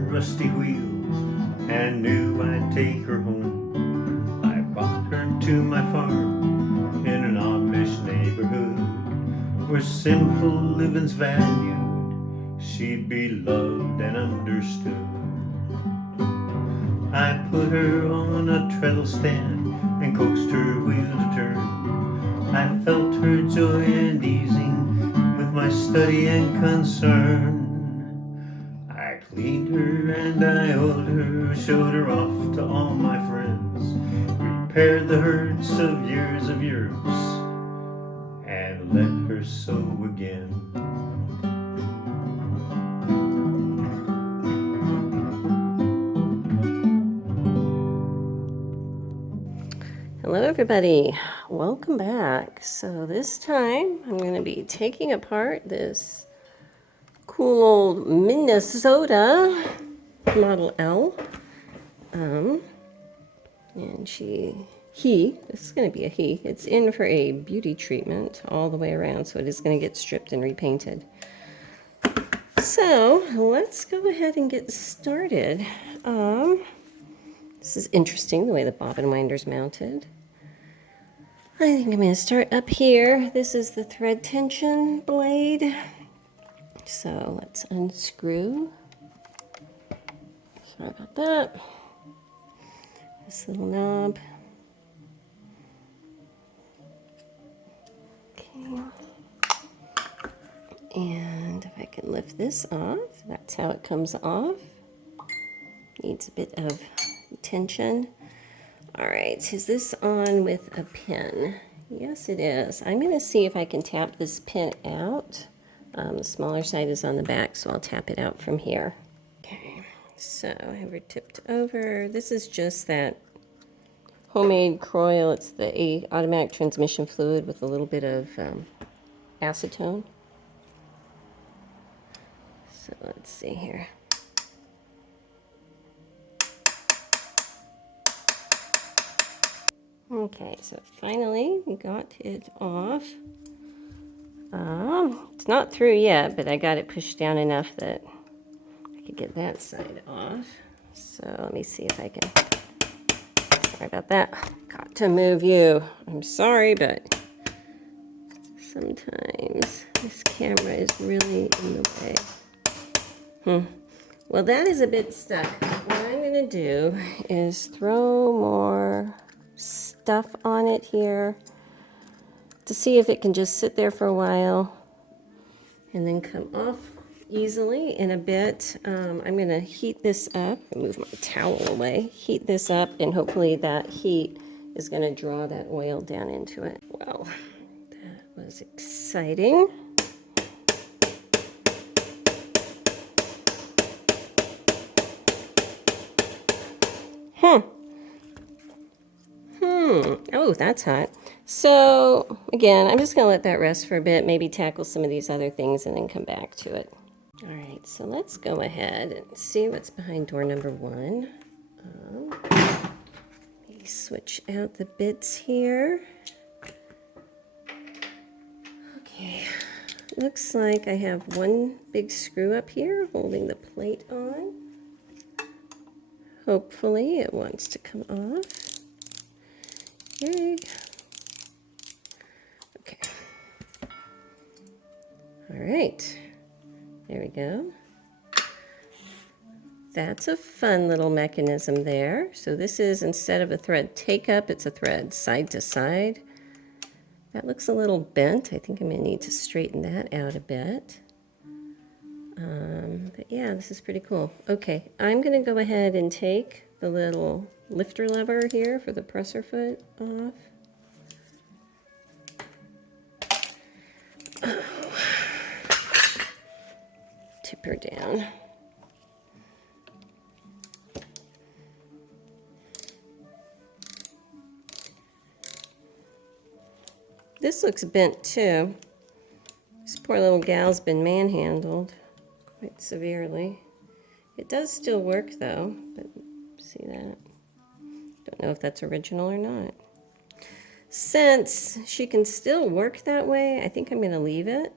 rusty wheels and knew I'd take her home. I brought her to my farm in an Amish neighborhood where simple living's valued. She'd be loved and understood. I put her on a treadle stand and coaxed her wheel to turn. I felt her joy and easing with my study and concern. I cleaned her and I oiled her, showed her off to all my friends, repaired the hurts of years and let her sew again. Hello everybody, welcome back. So this time I'm going to be taking apart this cool old Minnesota Model L. And this is going to be a he. It's in for a beauty treatment all the way around, so it is going to get stripped and repainted. So let's go ahead and get started. This is interesting, the way the bobbin winder's mounted. I think I'm going to start up here. This is the thread tension blade. So let's unscrew. Sorry about that. This little knob. Okay. And if I can lift this off, that's how it comes off. Needs a bit of tension. All right, is this on with a pin? Yes, it is. I'm going to see if I can tap this pin out. The smaller side is on the back, so I'll tap it out from here. Okay, so I have her tipped over. This is just that homemade coil. It's the automatic transmission fluid with a little bit of acetone. So let's see here. Okay, so finally we got it off. It's not through yet, but I got it pushed down enough that I could get that side off. So let me see if I can. Sorry about that. Got to move you. I'm sorry, but sometimes this camera is really in the way. Well, that is a bit stuck. What I'm going to do is throw more stuff on it here to see if it can just sit there for a while and then come off easily in a bit. I'm going to heat this up. Move my towel away. Heat this up, and hopefully that heat is going to draw that oil down into it. Well, that was exciting. Oh, that's hot. So, again, I'm just going to let that rest for a bit, maybe tackle some of these other things and then come back to it. All right, so let's go ahead and see what's behind door number 1. Let me switch out the bits here. Okay, looks like I have one big screw up here holding the plate on. Hopefully it wants to come off. Okay. All right. There we go. That's a fun little mechanism there. So this is, instead of a thread take up, it's a thread side to side. That looks a little bent. I think I'm going to need to straighten that out a bit. But yeah, this is pretty cool. Okay, I'm going to go ahead and take the little lifter lever here for the presser foot off. Oh. Tip her down. This looks bent too. This poor little gal's been manhandled quite severely. It does still work though, but see that? Don't know if that's original or not. Since she can still work that way, I think I'm going to leave it.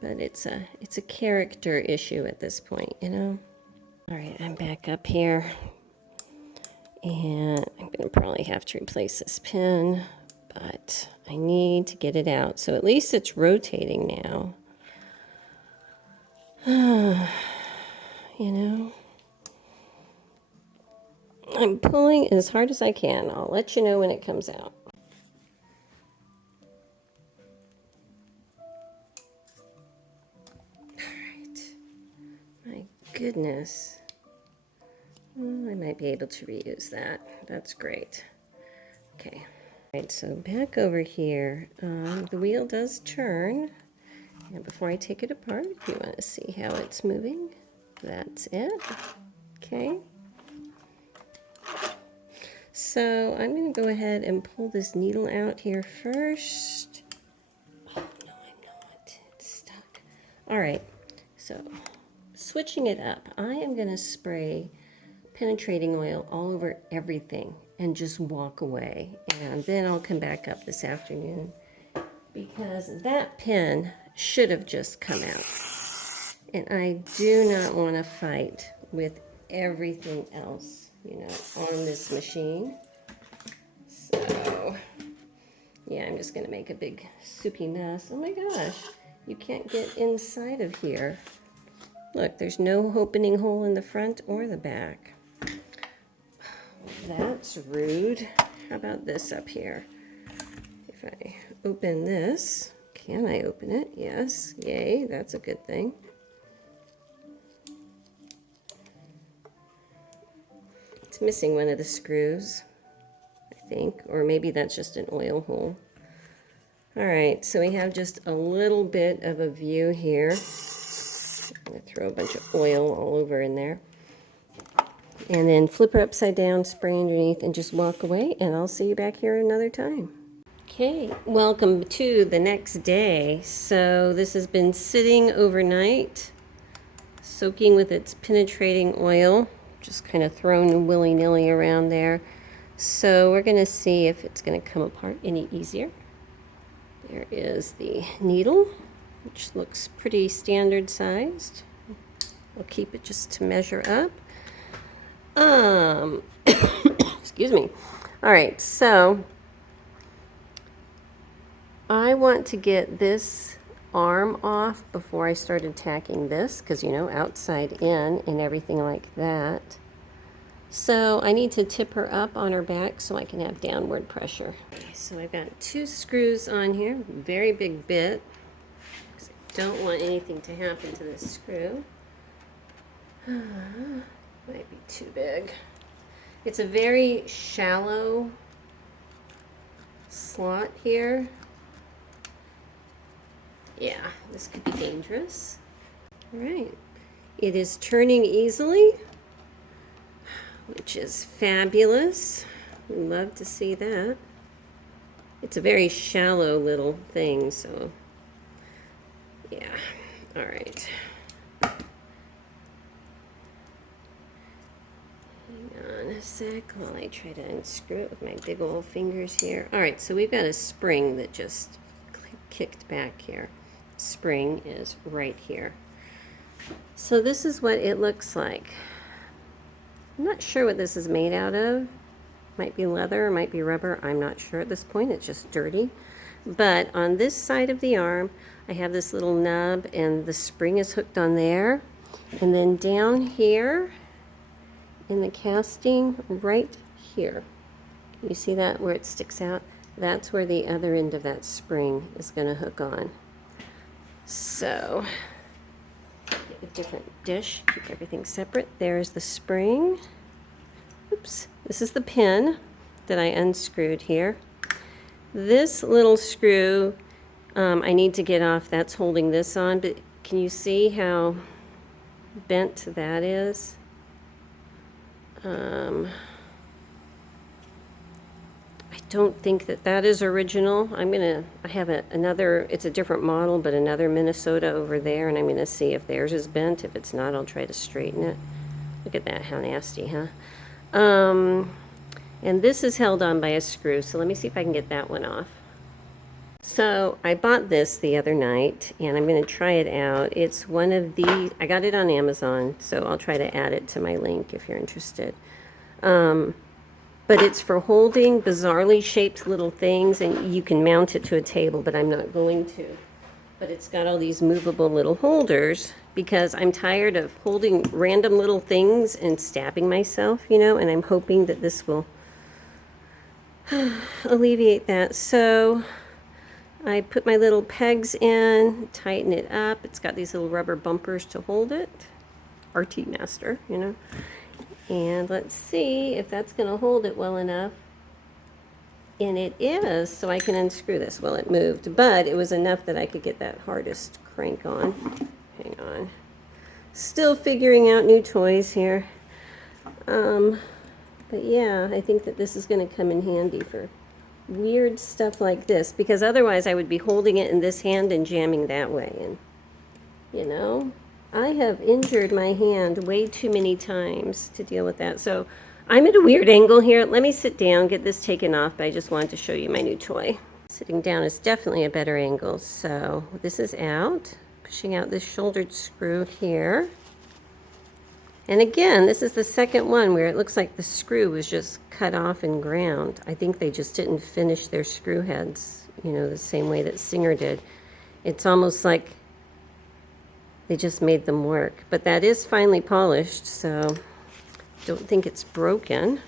but it's a character issue at this point, you know. All right, I'm back up here, and I'm gonna probably have to replace this pin, but I need to get it out. So at least it's rotating now. You know, I'm pulling as hard as I can. I'll let you know when it comes out. My goodness. Well, I might be able to reuse that. That's great. Okay. All right, so back over here. The wheel does turn. And before I take it apart, if you want to see how it's moving, that's it. Okay. So I'm going to go ahead and pull this needle out here first. Oh, no, I'm not. It's stuck. All right. So switching it up, I am going to spray penetrating oil all over everything and just walk away. And then I'll come back up this afternoon because that pin should have just come out. And I do not want to fight with everything else, you know, on this machine. So, yeah, I'm just going to make a big soupy mess. Oh my gosh, you can't get inside of here. Look, there's no opening hole in the front or the back. That's rude. How about this up here? If I open this, can I open it? Yes. Yay, that's a good thing. It's missing one of the screws, I think, or maybe that's just an oil hole. All right, so we have just a little bit of a view here. I'm going to throw a bunch of oil all over in there. And then flip her upside down, spray underneath, and just walk away, and I'll see you back here another time. Okay, welcome to the next day. So this has been sitting overnight, soaking with its penetrating oil, just kind of thrown willy-nilly around there. So we're going to see if it's going to come apart any easier. There is the needle, which looks pretty standard sized. I'll keep it just to measure up. Excuse me. All right, so I want to get this arm off before I started tacking this, because, you know, outside in and everything like that. So I need to tip her up on her back so I can have downward pressure. Okay, so I've got 2 screws on here, very big bit, because I don't want anything to happen to this screw. Might be too big. It's a very shallow slot here. Yeah, this could be dangerous. All right, it is turning easily, which is fabulous. We love to see that. It's a very shallow little thing, so yeah. All right. Hang on a sec while I try to unscrew it with my big old fingers here. All right, so we've got a spring that just kicked back here. Spring is right here. So this is what it looks like. I'm not sure what this is made out of. Might be leather, might be rubber. I'm not sure at this point. It's just dirty. But on this side of the arm, I have this little nub, and the spring is hooked on there. And then down here in the casting, right here, you see that where it sticks out? That's where the other end of that spring is going to hook on. So, get a different dish, keep everything separate. There's the spring. Oops, this is the pin that I unscrewed here. This little screw I need to get off, that's holding this on, but can you see how bent that is? I don't think that that is original. I have another, it's a different model, but another Minnesota over there, and I'm gonna see if theirs is bent. If it's not, I'll try to straighten it. Look at that, how nasty, huh? And this is held on by a screw, so let me see if I can get that one off. So I bought this the other night, and I'm going to try it out. It's one of the, I got it on Amazon, so I'll try to add it to my link if you're interested. But it's for holding bizarrely shaped little things, and you can mount it to a table, but I'm not going to. But it's got all these movable little holders because I'm tired of holding random little things and stabbing myself, you know, and I'm hoping that this will alleviate that. So I put my little pegs in, tighten it up. It's got these little rubber bumpers to hold it. RT Master, you know. And let's see if that's going to hold it well enough. And it is, so I can unscrew this. Well, it moved, but it was enough that I could get that hardest crank on. Hang on. Still figuring out new toys here. But yeah, I think that this is going to come in handy for weird stuff like this, because otherwise I would be holding it in this hand and jamming that way. And, you know, I have injured my hand way too many times to deal with that. So I'm at a weird angle here. Let me sit down, get this taken off, but I just wanted to show you my new toy. Sitting down is definitely a better angle. So this is out, pushing out this shouldered screw here. And again, this is the second one where it looks like the screw was just cut off and ground. I think they just didn't finish their screw heads, you know, the same way that Singer did. It's almost like they just made them work. But that is finely polished, so don't think it's broken.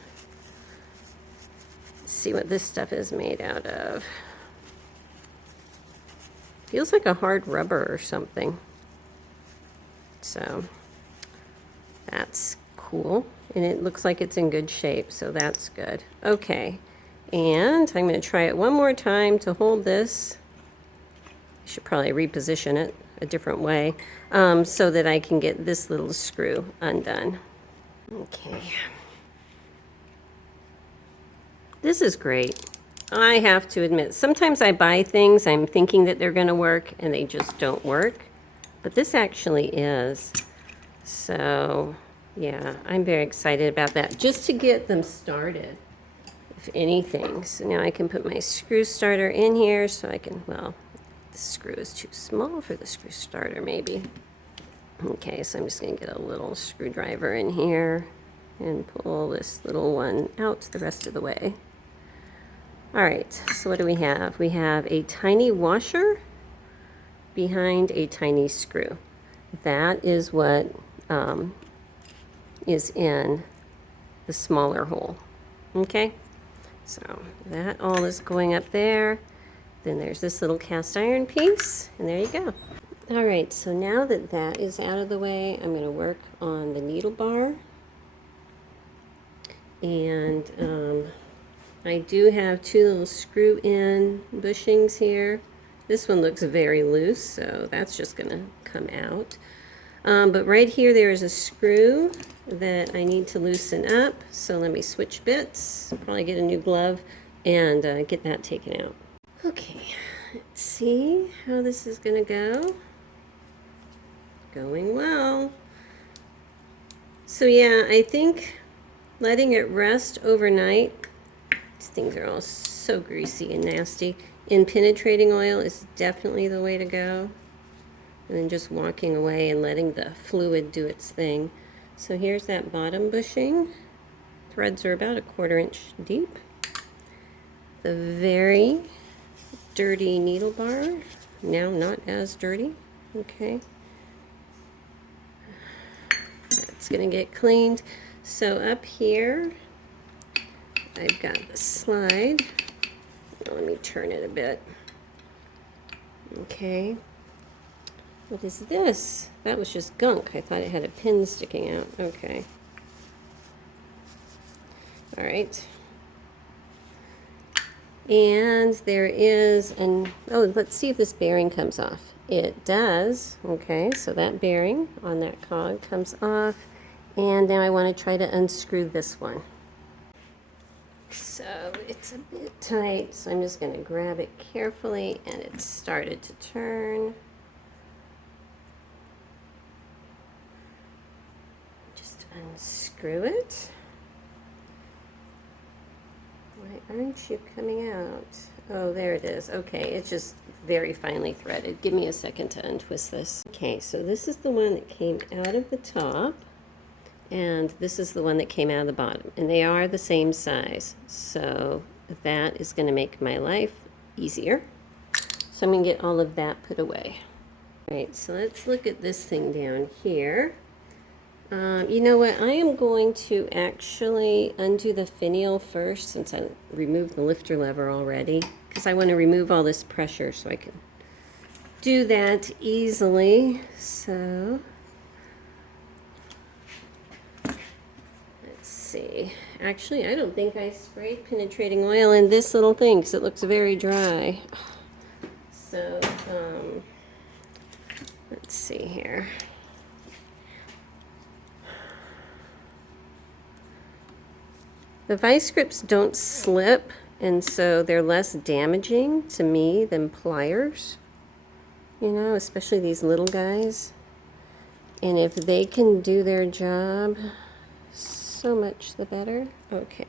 Let's see what this stuff is made out of. Feels like a hard rubber or something. So that's cool. And it looks like it's in good shape, so that's good. Okay, and I'm going to try it one more time to hold this. I should probably reposition it a different way so that I can get this little screw undone. Okay. This is great. I have to admit, sometimes I buy things, I'm thinking that they're going to work, and they just don't work. But this actually is. So, yeah, I'm very excited about that, just to get them started, if anything. So now I can put my screw starter in here so I can, well, the screw is too small for the screw starter, maybe. Okay, so I'm just going to get a little screwdriver in here and pull this little one out the rest of the way. All right, so what do we have? We have a tiny washer behind a tiny screw. That is what is in the smaller hole. Okay, so that all is going up there. Then there's this little cast iron piece, and there you go. All right, so now that that is out of the way, I'm going to work on the needle bar. And I do have two little screw-in bushings here. This one looks very loose, so that's just going to come out. But right here there is a screw that I need to loosen up. So let me switch bits, probably get a new glove, and get that taken out. Okay, let's see how this is going to go. Going well. So yeah, I think letting it rest overnight, these things are all so greasy and nasty, in penetrating oil is definitely the way to go. And then just walking away and letting the fluid do its thing. So here's that bottom bushing. Threads are about 1/4 inch deep. The very dirty needle bar, now not as dirty. Okay. That's gonna get cleaned. So up here, I've got the slide. Let me turn it a bit. Okay. What is this? That was just gunk. I thought it had a pin sticking out. Okay. All right. And there is an, oh, let's see if this bearing comes off. It does. Okay, so that bearing on that cog comes off. And now I want to try to unscrew this one. So it's a bit tight, so I'm just going to grab it carefully, and it started to turn. Just unscrew it. Why aren't you coming out? Oh, there it is. Okay, it's just very finely threaded. Give me a second to untwist this. Okay, so this is the one that came out of the top, and this is the one that came out of the bottom, and they are the same size, so that is going to make my life easier. So I'm going to get all of that put away. All right, so let's look at this thing down here. You know what, I am going to actually undo the finial first, since I removed the lifter lever already, because I want to remove all this pressure so I can do that easily. So let's see. Actually, I don't think I sprayed penetrating oil in this little thing because it looks very dry. So let's see here. The vice grips don't slip, and so they're less damaging to me than pliers, you know, especially these little guys. And if they can do their job, so much the better. Okay,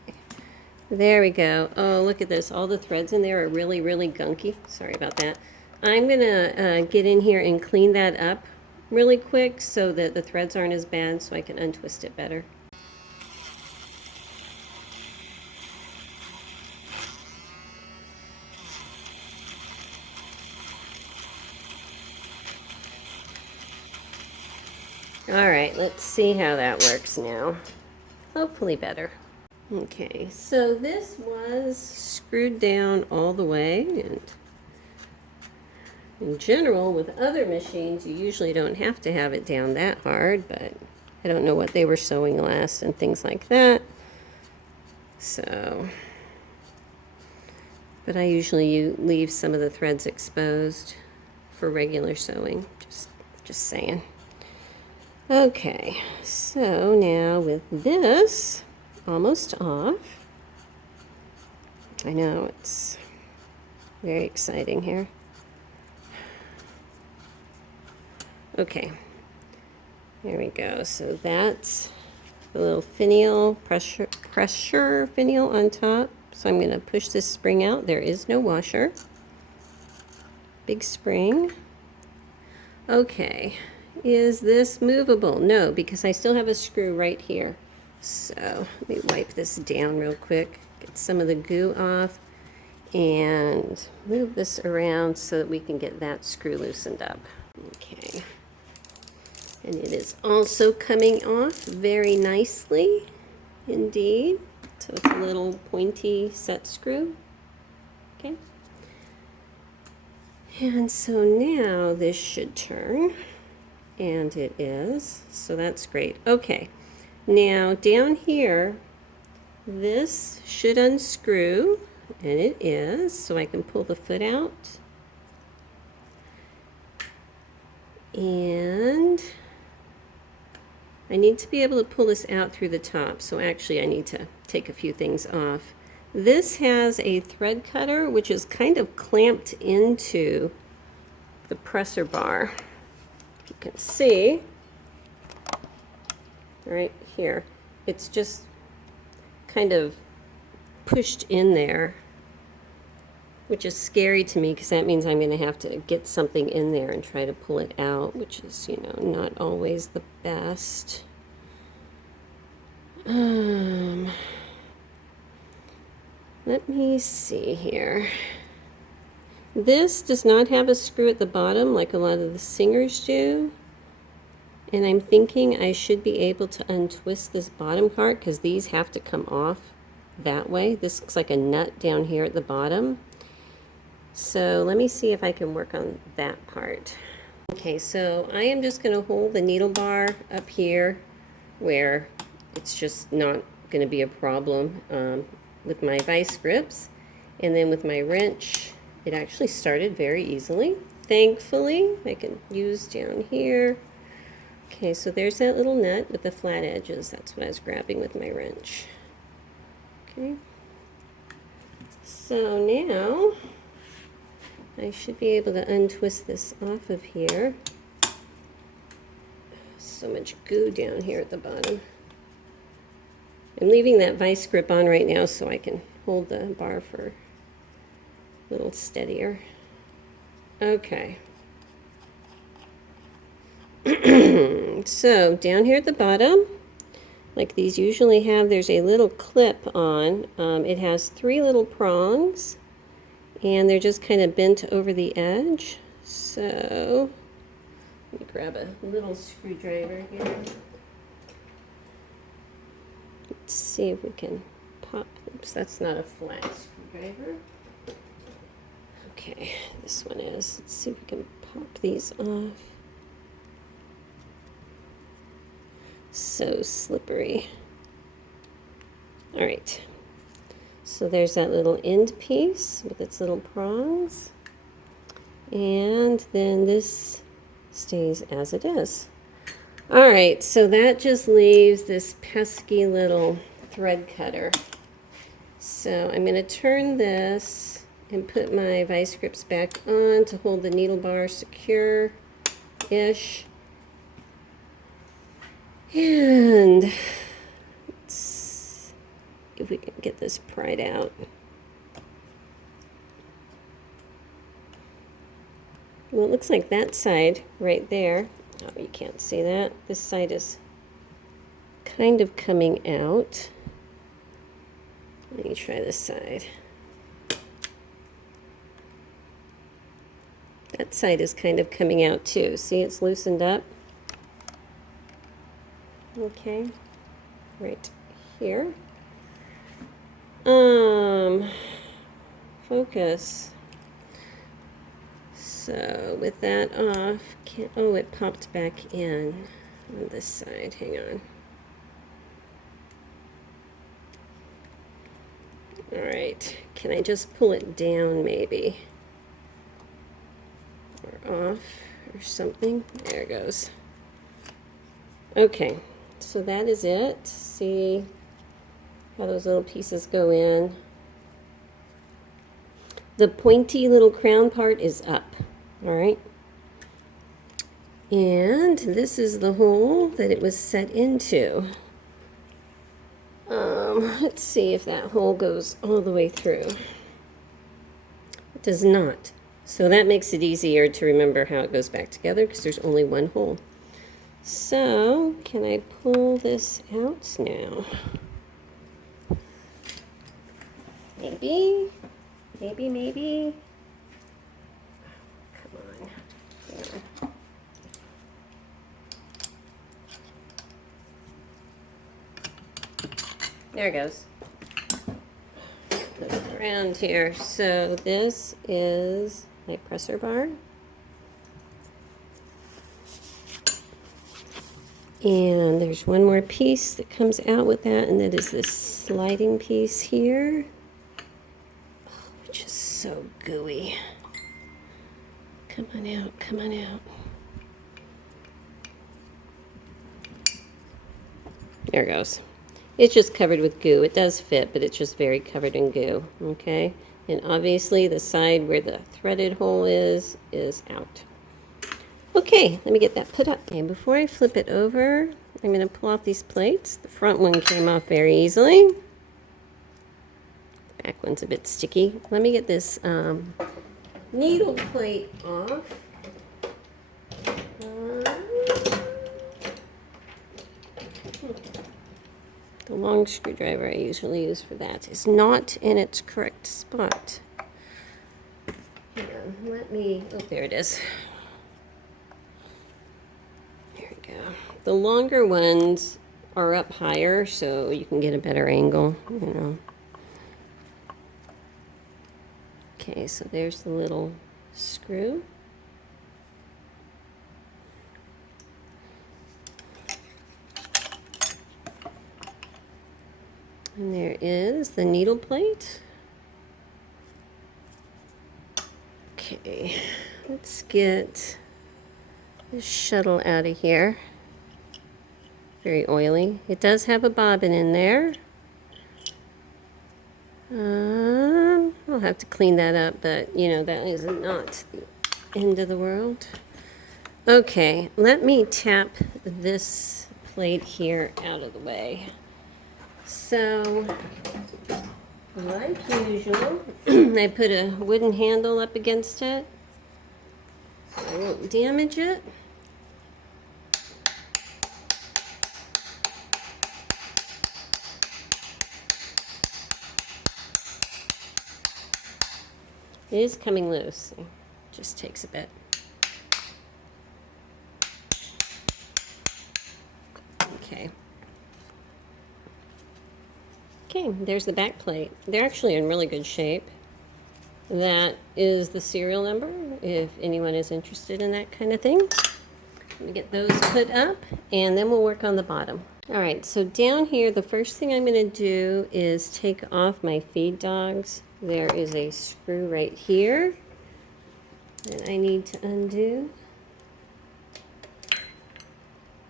there we go. Oh, look at this. All the threads in there are really, really gunky. Sorry about that. I'm gonna get in here and clean that up really quick so that the threads aren't as bad, so I can untwist it better. All right, let's see how that works now. Hopefully better. Okay, so this was screwed down all the way, and in general, with other machines, you usually don't have to have it down that hard, but I don't know what they were sewing last and things like that. So, but I usually leave some of the threads exposed for regular sewing, just saying. Okay, so now with this almost off, I know it's very exciting here. Okay, there we go. So that's the little finial, pressure finial on top. So I'm going to push this spring out. There is no washer. Big spring. Okay. Is this movable? No, because I still have a screw right here. So let me wipe this down real quick, get some of the goo off, and move this around so that we can get that screw loosened up. Okay. And it is also coming off very nicely indeed. So it's a little pointy set screw. Okay. And so now this should turn. And it is, so that's great. Okay, now down here, this should unscrew, and it is, so I can pull the foot out. And I need to be able to pull this out through the top, so actually I need to take a few things off. This has a thread cutter, which is kind of clamped into the presser bar. You can see right here, it's just kind of pushed in there, which is scary to me because that means I'm going to have to get something in there and try to pull it out, which is, you know, not always the best. Let me see here. This does not have a screw at the bottom like a lot of the Singers do. And I'm thinking I should be able to untwist this bottom part because these have to come off that way. This looks like a nut down here at the bottom. So let me see if I can work on that part. Okay, so I am just going to hold the needle bar up here where it's just not going to be a problem with my vice grips. And then with my wrench, it actually started very easily. Thankfully, I can use down here. Okay, so there's that little nut with the flat edges. That's what I was grabbing with my wrench. Okay. So now I should be able to untwist this off of here. So much goo down here at the bottom. I'm leaving that vice grip on right now so I can hold the bar for a little steadier. Okay. So down here at the bottom, like these usually have, there's a little clip on. It has 3 little prongs, and they're just kind of bent over the edge. So let me grab a little screwdriver here. Let's see if we can pop. Oops, that's not a flat screwdriver. Okay, this one is. Let's see if we can pop these off. So slippery. All right. So there's that little end piece with its little prongs. And then this stays as it is. All right, so that just leaves this pesky little thread cutter. So I'm going to turn this and put my vice grips back on to hold the needle bar secure-ish. And let's see if we can get this pried out. Well, it looks like that side right there. Oh, you can't see that. This side is kind of coming out. Let me try this side. That side is kind of coming out too. See, it's loosened up. Okay, right here. Focus. So with that off, oh, it popped back in on this side. Hang on. All right, can I just pull it down maybe? Or off or something? There it goes. Okay, so that is it. See how those little pieces go in. The pointy little crown part is up, all right? And this is the hole that it was set into. Let's see if that hole goes all the way through. It does not. So that makes it easier to remember how it goes back together because there's only one hole. So, can I pull this out now? Maybe. Maybe. Come on. Yeah. There it goes. Put it around here. So this is my presser bar. And there's one more piece that comes out with that, and that is this sliding piece here, which is so gooey. Come on out, come on out. There it goes. It's just covered with goo. It does fit, but it's just very covered in goo, okay? And obviously the side where the threaded hole is out. Okay, let me get that put up. And before I flip it over, I'm going to pull off these plates. The front one came off very easily. The back one's a bit sticky. Let me get this needle plate off. The long screwdriver I usually use for that is not in its correct spot. Hang on, let me, oh, there it is. There we go. The longer ones are up higher, so you can get a better angle, you know. Okay, so there's the little screw. And there is the needle plate. Okay, let's get this shuttle out of here. Very oily. It does have a bobbin in there. I'll have to clean that up, but you know, that is not the end of the world. Okay, let me tap this plate here out of the way. So like usual, I put a wooden handle up against it so I won't damage it. It is coming loose. It just takes a bit. Okay. Okay, there's the back plate. They're actually in really good shape. That is the serial number, if anyone is interested in that kind of thing. Let me get those put up, and then we'll work on the bottom. All right, so down here, the first thing I'm going to do is take off my feed dogs. There is a screw right here that I need to undo.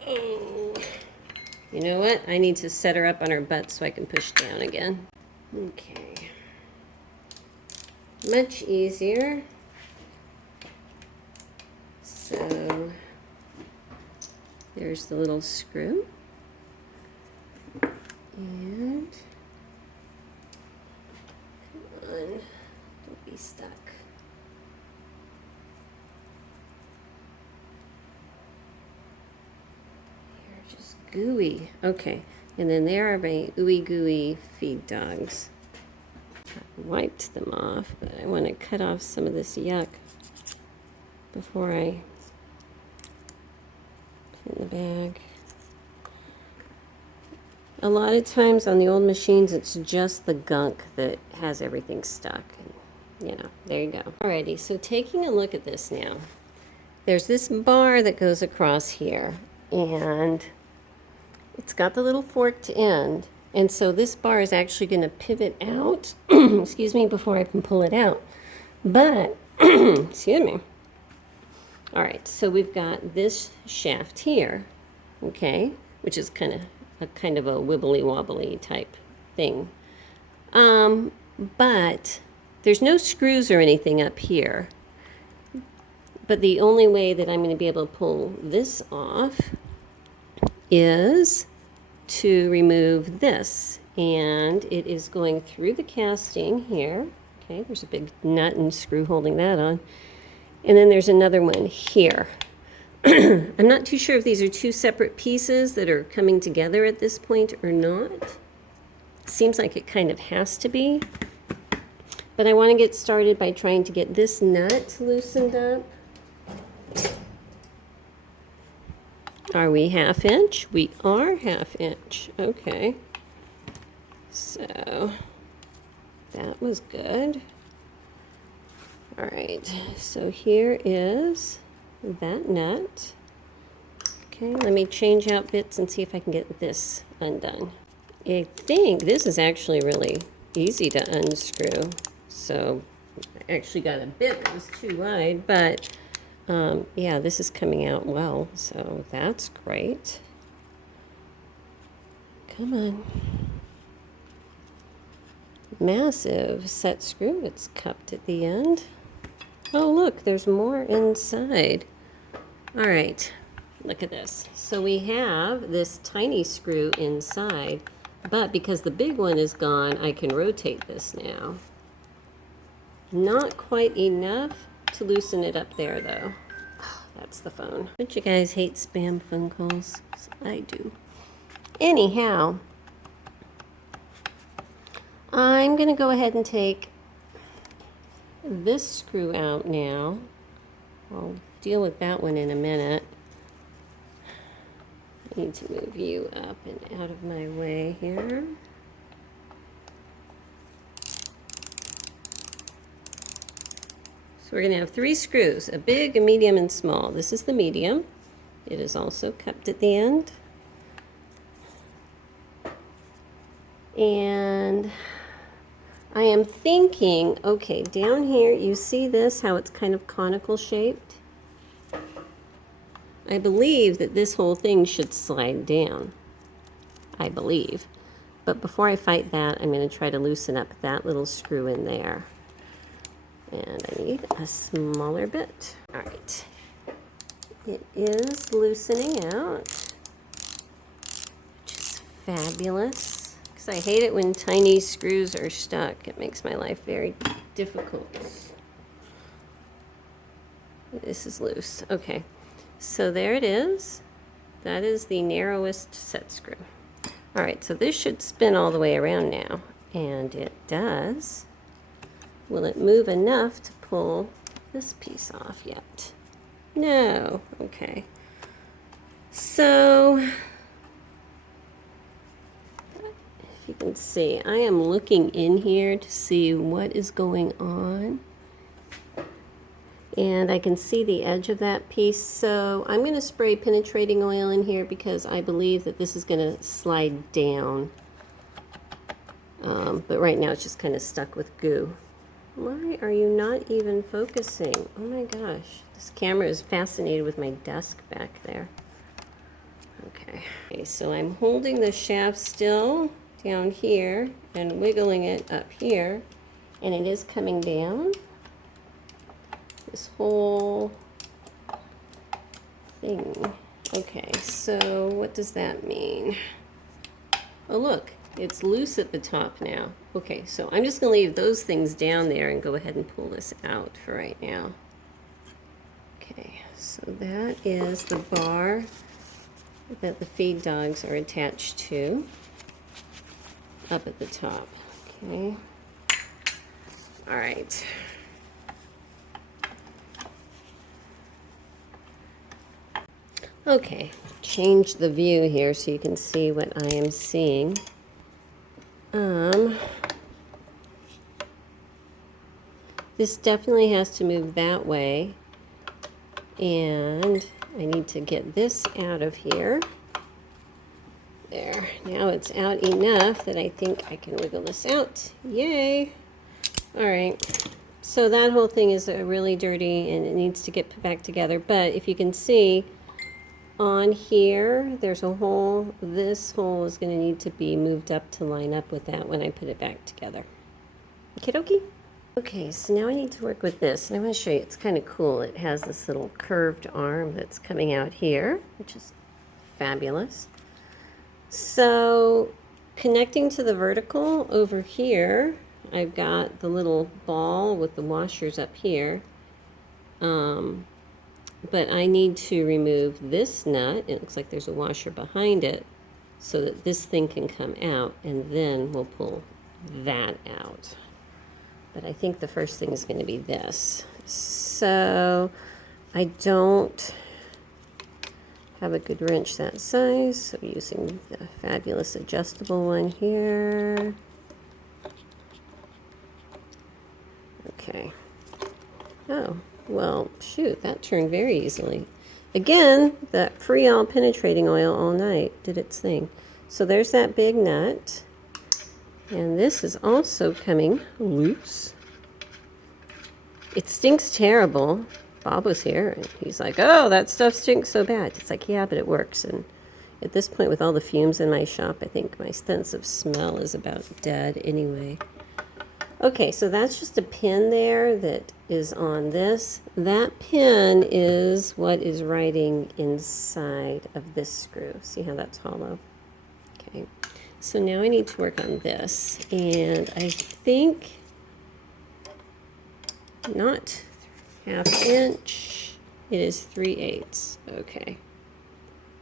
Oh. You know what? I need to set her up on her butt so I can push down again. Okay. Much easier. So there's the little screw. And come on, don't be stuck. You're just gooey. Okay, and then there are my ooey gooey feed dogs. I wiped them off, but I want to cut off some of this yuck before I put in the bag. A lot of times on the old machines, it's just the gunk that has everything stuck. And, you know, there you go. Alrighty, so taking a look at this now. There's this bar that goes across here, and it's got the little forked end. And so this bar is actually going to pivot out, excuse me, before I can pull it out. But, excuse me. Alright, so we've got this shaft here, okay, which is kind of a wibbly wobbly type thing. But there's no screws or anything up here. But the only way that I'm going to be able to pull this off is to remove this. And it is going through the casting here. Okay, there's a big nut and screw holding that on. And then there's another one here. I'm not too sure if these are two separate pieces that are coming together at this point or not. Seems like it kind of has to be. But I want to get started by trying to get this nut loosened up. Are we 1/2 inch? We are 1/2 inch. Okay. So that was good. All right. So here is that nut. Okay, let me change out bits and see if I can get this undone. I think this is actually really easy to unscrew. So I actually got a bit that was too wide, but yeah, this is coming out well, so that's great. Come on. Massive set screw. It's cupped at the end. Oh, look, there's more inside. All right, look at this. So we have this tiny screw inside, but because the big one is gone, I can rotate this now. Not quite enough to loosen it up there, though. Oh, that's the phone. Don't you guys hate spam phone calls? 'Cause I do. Anyhow, I'm going to go ahead and take this screw out now. I'll deal with that one in a minute. I need to move you up and out of my way here. So we're going to have 3 screws, a big, a medium, and small. This is the medium. It is also cupped at the end. And I am thinking, okay, down here, you see this, how it's kind of conical shaped? I believe that this whole thing should slide down. I believe. But before I fight that, I'm going to try to loosen up that little screw in there. And I need a smaller bit. All right. It is loosening out, which is fabulous, because because I hate it when tiny screws are stuck. It makes my life very difficult. This is loose. Okay, so there it is. That is the narrowest set screw. All right, so this should spin all the way around now, and it does. Will it move enough to pull this piece off yet? No. Okay. So, if you can see, I am looking in here to see what is going on. And I can see the edge of that piece, so I'm going to spray penetrating oil in here because I believe that this is going to slide down. But right now it's just kind of stuck with goo. Why are you not even focusing? Oh my gosh, this camera is fascinated with my desk back there. Okay, so I'm holding the shaft still down here and wiggling it up here, and it is coming down. This whole thing. Okay, so what does that mean? Oh look, it's loose at the top now. Okay, so I'm just going to leave those things down there and go ahead and pull this out for right now. Okay, so that is the bar that the feed dogs are attached to up at the top. Okay. All right. Okay, change the view here so you can see what I am seeing. This definitely has to move that way, and I need to get this out of here. There, now it's out enough that I think I can wiggle this out. Yay! All right, so that whole thing is really dirty and it needs to get put back together, but if you can see, on here, there's a hole. This hole is going to need to be moved up to line up with that when I put it back together. Okie dokie. Okay, so now I need to work with this, and I'm going to show you. It's kind of cool. It has this little curved arm that's coming out here, which is fabulous. So, connecting to the vertical over here, I've got the little ball with the washers up here. But I need to remove this nut. It looks like there's a washer behind it so that this thing can come out, and then we'll pull that out. But I think the first thing is going to be this. So I don't have a good wrench that size, so I'm using the fabulous adjustable one here. Okay. Oh. Well, shoot, that turned very easily. Again, that Freon penetrating oil all night did its thing. So there's that big nut. And this is also coming loose. It stinks terrible. Bob was here, and he's like, oh, that stuff stinks so bad. It's like, yeah, but it works. And at this point, with all the fumes in my shop, I think my sense of smell is about dead anyway. Okay, so that's just a pin there that is on this. That pin is what is riding inside of this screw. See how that's hollow? Okay, so now I need to work on this. And I think not ½ inch. It is 3/8. Okay.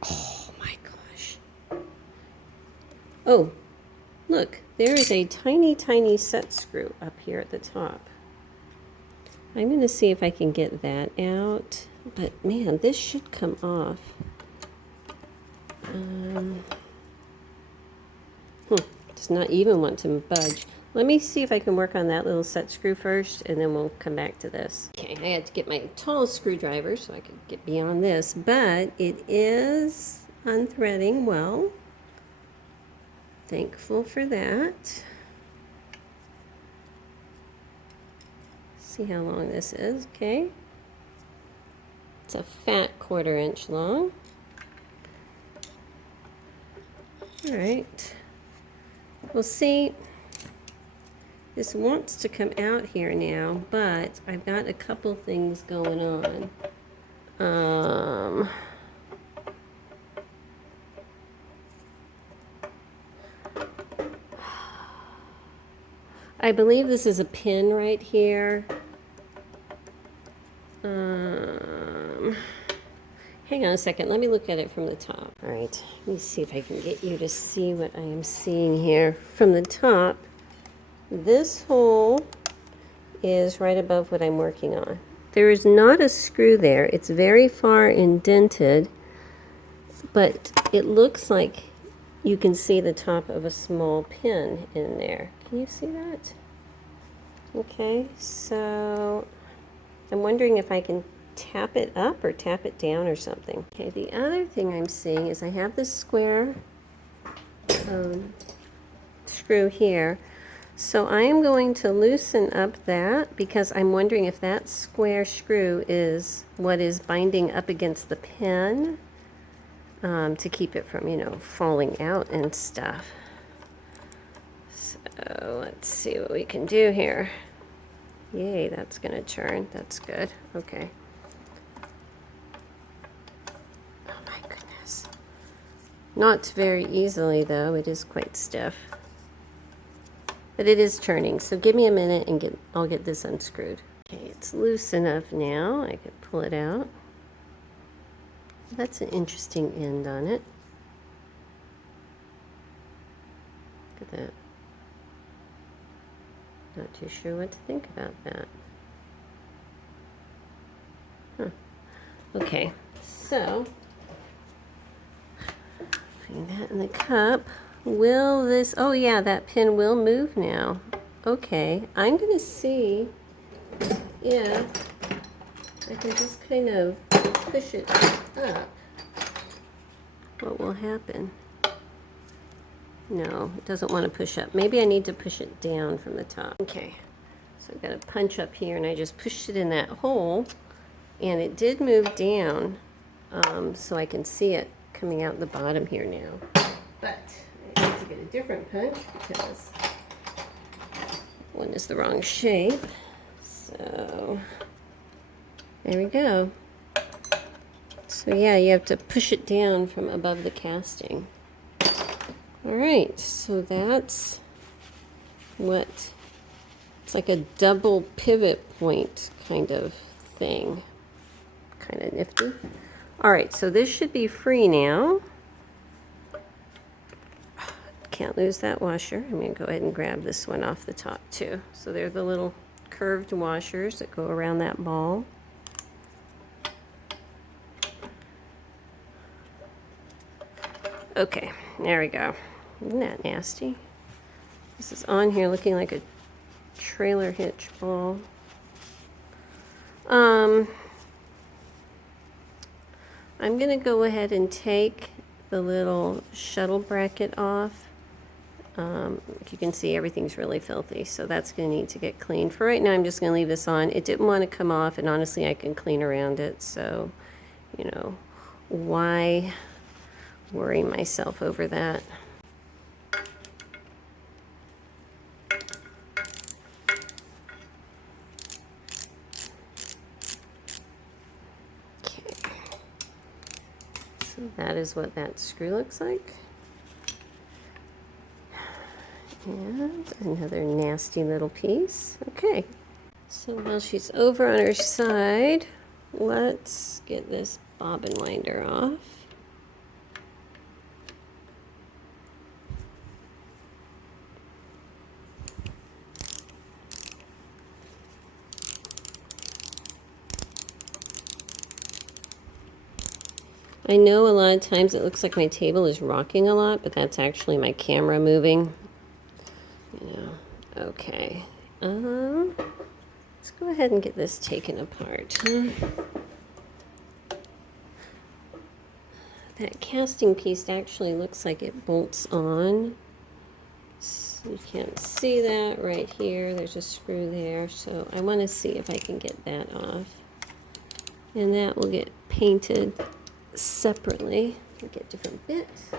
Oh my gosh. Oh, look. There is a tiny, tiny set screw up here at the top. I'm going to see if I can get that out. But man, this should come off. Does not even want to budge. Let me see if I can work on that little set screw first, and then we'll come back to this. Okay, I had to get my tall screwdriver so I could get beyond this, but it is unthreading well. Thankful for that. See how long this is, okay? It's a fat 1/4 inch long. All right. We'll see. This wants to come out here now, but I've got a couple things going on. I believe this is a pin right here. Hang on a second, let me look at it from the top. All right, let me see if I can get you to see what I am seeing here. From the top, this hole is right above what I'm working on. There is not a screw there. It's very far indented, but it looks like you can see the top of a small pin in there. Can you see that? Okay, so I'm wondering if I can tap it up or tap it down or something. Okay, the other thing I'm seeing is I have this square screw here. So I am going to loosen up that because I'm wondering if that square screw is what is binding up against the pin to keep it from, you know, falling out and stuff. So let's see what we can do here. Yay, that's gonna turn. That's good. Okay. Oh my goodness. Not very easily though. It is quite stiff. But it is turning. So give me a minute and I'll get this unscrewed. Okay, it's loose enough now. I can pull it out. That's an interesting end on it. Look at that. Not too sure what to think about that. Huh. Okay, so putting that in the cup. Will this, oh yeah, that pin will move now. Okay, I'm gonna see if I can just kind of push it up. What will happen? No, it doesn't want to push up. Maybe I need to push it down from the top. Okay, so I've got to punch up here, and I just pushed it in that hole, and it did move down, so I can see it coming out the bottom here now. But I need to get a different punch because one is the wrong shape. So there we go. So yeah, you have to push it down from above the casting. All right, so that's what, it's like a double pivot point kind of thing. Kind of nifty. All right, so this should be free now. Can't lose that washer. I'm going to go ahead and grab this one off the top too. So they're the little curved washers that go around that ball. Okay, there we go. Isn't that nasty? This is on here looking like a trailer hitch ball. I'm going to go ahead and take the little shuttle bracket off. You can see everything's really filthy, so that's going to need to get cleaned. For right now, I'm just going to leave this on. It didn't want to come off, and honestly, I can clean around it, so, you know, why worry myself over that? Okay, so that is what that screw looks like. And another nasty little piece. Okay, so while she's over on her side, let's get this bobbin winder off. I know a lot of times it looks like my table is rocking a lot, but that's actually my camera moving. You know, okay. Let's go ahead and get this taken apart. That casting piece actually looks like it bolts on. So you can't see that right here. There's a screw there. So I want to see if I can get that off. And that will get painted separately. We'll get different bits.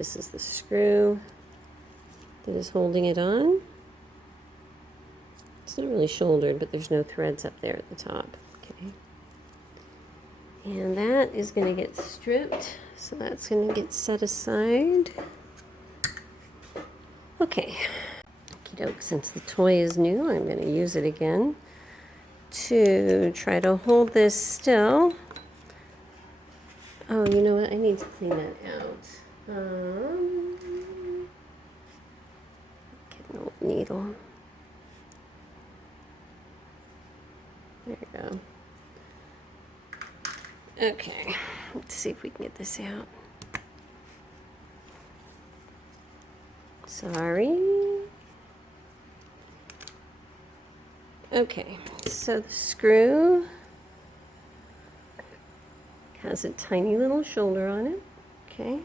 this is the screw that is holding it on. It's not really shouldered, but there's no threads up there at the top. Okay. And that is going to get stripped, so that's going to get set aside. Okay. Okey-doke, since the toy is new, I'm going to use it again to try to hold this still. Oh, you know what? I need to clean that out. Get an old needle. There we go. Okay, let's see if we can get this out. Sorry. Okay, so the screw has a tiny little shoulder on it. Okay.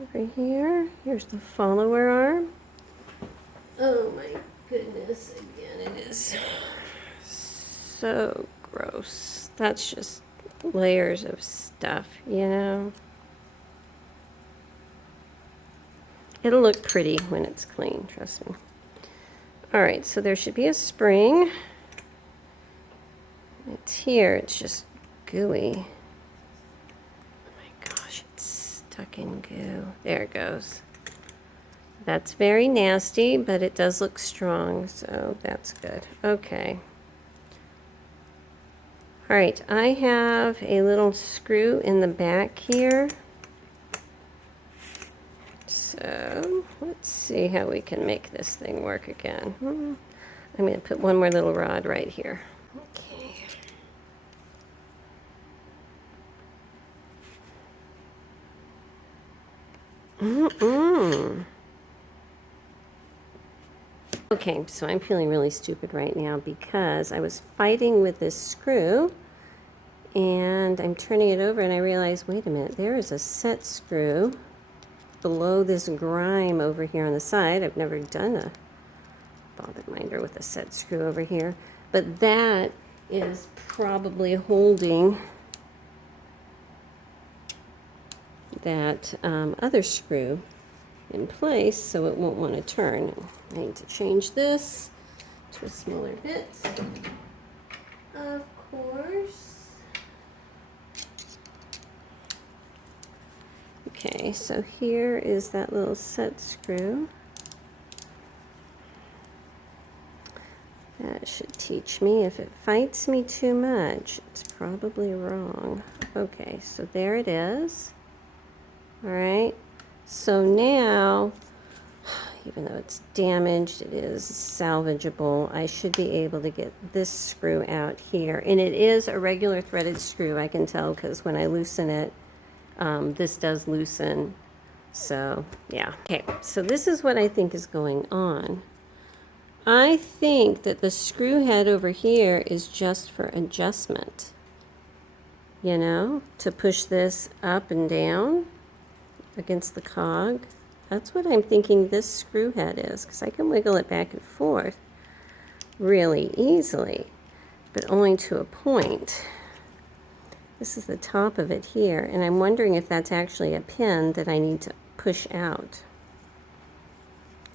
Over here, here's the follower arm. Oh my goodness, again, it is so gross. That's just layers of stuff, you know? It'll look pretty when it's clean, trust me. All right, so there should be a spring. It's here, it's just gooey. Oh my gosh, it's stuck in goo. There it goes. That's very nasty, but it does look strong, so that's good. Okay. All right, I have a little screw in the back here. So let's see how we can make this thing work again. I'm going to put one more little rod right here. Okay. Okay, so I'm feeling really stupid right now because I was fighting with this screw and I'm turning it over and I realized, wait a minute, there is a set screw below this grime over here on the side. I've never done a bobbin winder with a set screw over here, but that is probably holding that other screw in place so it won't want to turn. I need to change this to a smaller bit, of course. Okay, so here is that little set screw. That should teach me. If it fights me too much, it's probably wrong. Okay, so there it is. All right, so now, even though it's damaged, it is salvageable. I should be able to get this screw out here. And it is a regular threaded screw, I can tell, because when I loosen it, this does loosen. So, yeah. Okay, so this is what I think is going on. I think that the screw head over here is just for adjustment. You know, to push this up and down against the cog. That's what I'm thinking this screw head is, because I can wiggle it back and forth really easily, but only to a point. This is the top of it here, and I'm wondering if that's actually a pin that I need to push out.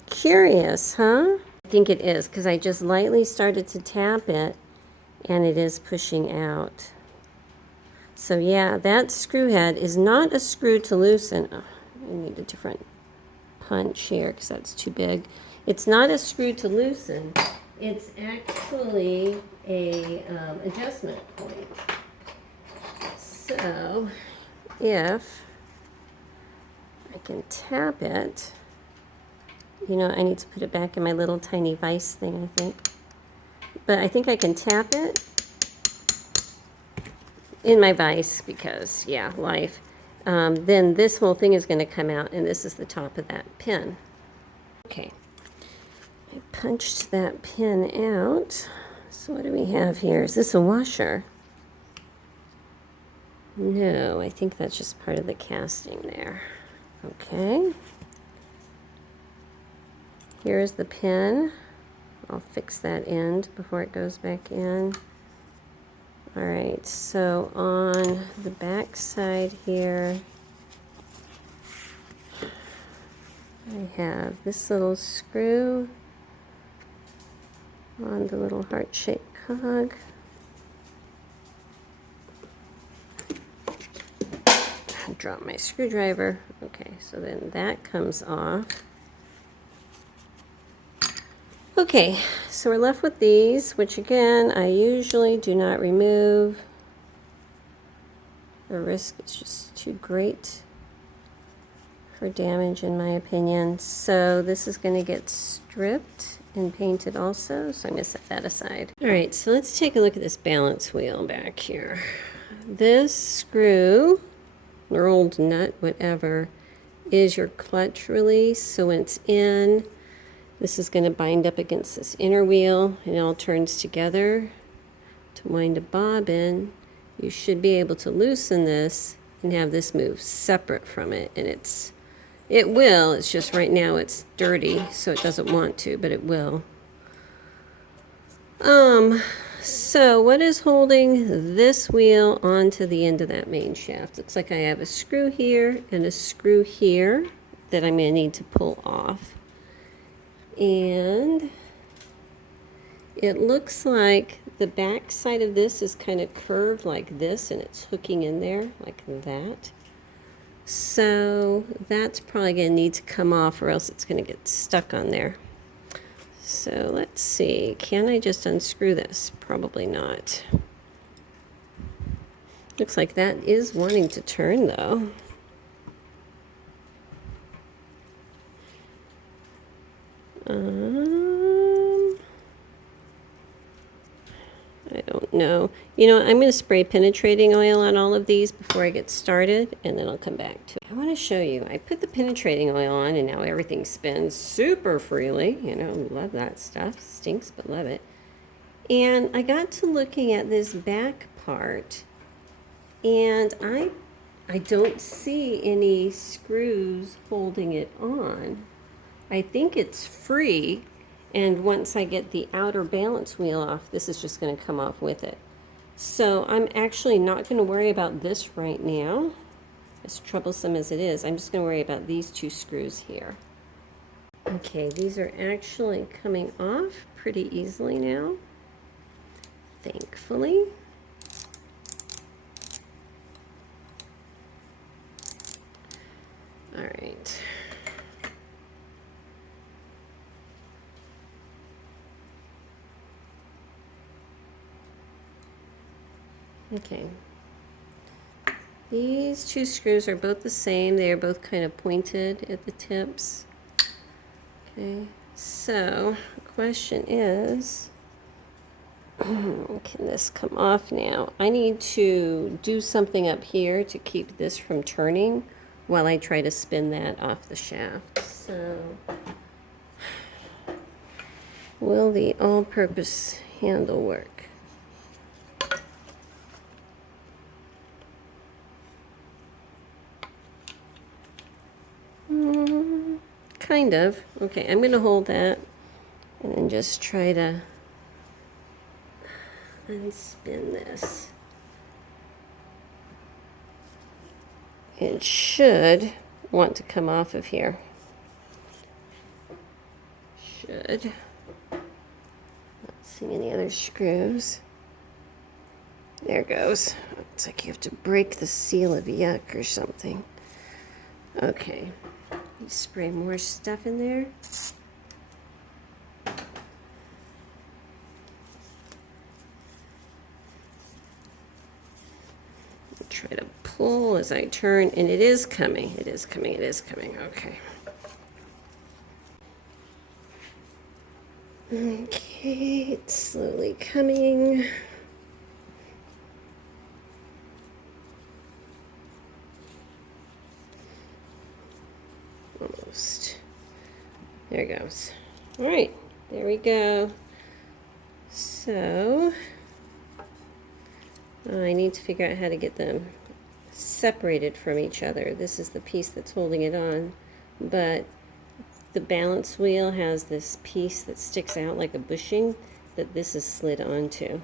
Curious, huh? I think it is, because I just lightly started to tap it, and it is pushing out. So yeah, that screw head is not a screw to loosen. Oh, I need a different punch here because that's too big. It's not a screw to loosen. It's actually a adjustment point. So if I can tap it, you know, I need to put it back in my little tiny vise thing, I think. But I think I can tap it in my vise because, yeah, life. Then this whole thing is going to come out, and this is the top of that pin. Okay, I punched that pin out. So what do we have here? Is this a washer? No, I think that's just part of the casting there. Okay. Here's the pin. I'll fix that end before it goes back in. All right, so on the back side here, I have this little screw on the little heart-shaped cog. Drop my screwdriver. Okay, so then that comes off. Okay, so we're left with these, which again, I usually do not remove. The risk is just too great for damage in my opinion. So this is going to get stripped and painted also, so I'm going to set that aside. All right, so let's take a look at this balance wheel back here. This screw, or old nut, whatever, is your clutch release. So when it's in, this is going to bind up against this inner wheel, and it all turns together to wind a bobbin. You should be able to loosen this and have this move separate from it, and it will. It's just right now it's dirty, so it doesn't want to, but it will. So what is holding this wheel onto the end of that main shaft? Looks like I have a screw here and a screw here that I'm going to need to pull off. And it looks like the back side of this is kind of curved like this, and it's hooking in there like that. So that's probably going to need to come off, or else it's going to get stuck on there. So let's see, can I just unscrew this? Probably not. Looks like that is wanting to turn though. I don't know. You know, I'm going to spray penetrating oil on all of these before I get started, and then I'll come back to it. I want to show you. I put the penetrating oil on, and now everything spins super freely. You know, love that stuff. Stinks, but love it. And I got to looking at this back part, and I don't see any screws holding it on. I think it's free. And once I get the outer balance wheel off, this is just going to come off with it. So I'm actually not going to worry about this right now, as troublesome as it is. I'm just going to worry about these two screws here. Okay, these are actually coming off pretty easily now, thankfully. All right. Okay, these two screws are both the same. They are both kind of pointed at the tips. Okay, so the question is, can this come off now? I need to do something up here to keep this from turning while I try to spin that off the shaft. So, will the all-purpose handle work? Kind of. Okay, I'm going to hold that and then just try to unspin this. It should want to come off of here. Should. Not seeing any other screws. There it goes. It's like you have to break the seal of yuck or something. Okay. Spray more stuff in there. Try to pull as I turn, and it is coming. It is coming. It is coming. Okay. Okay, it's slowly coming. Almost. There it goes. All right, there we go. So I need to figure out how to get them separated from each other. This is the piece that's holding it on, but the balance wheel has this piece that sticks out like a bushing that this is slid onto.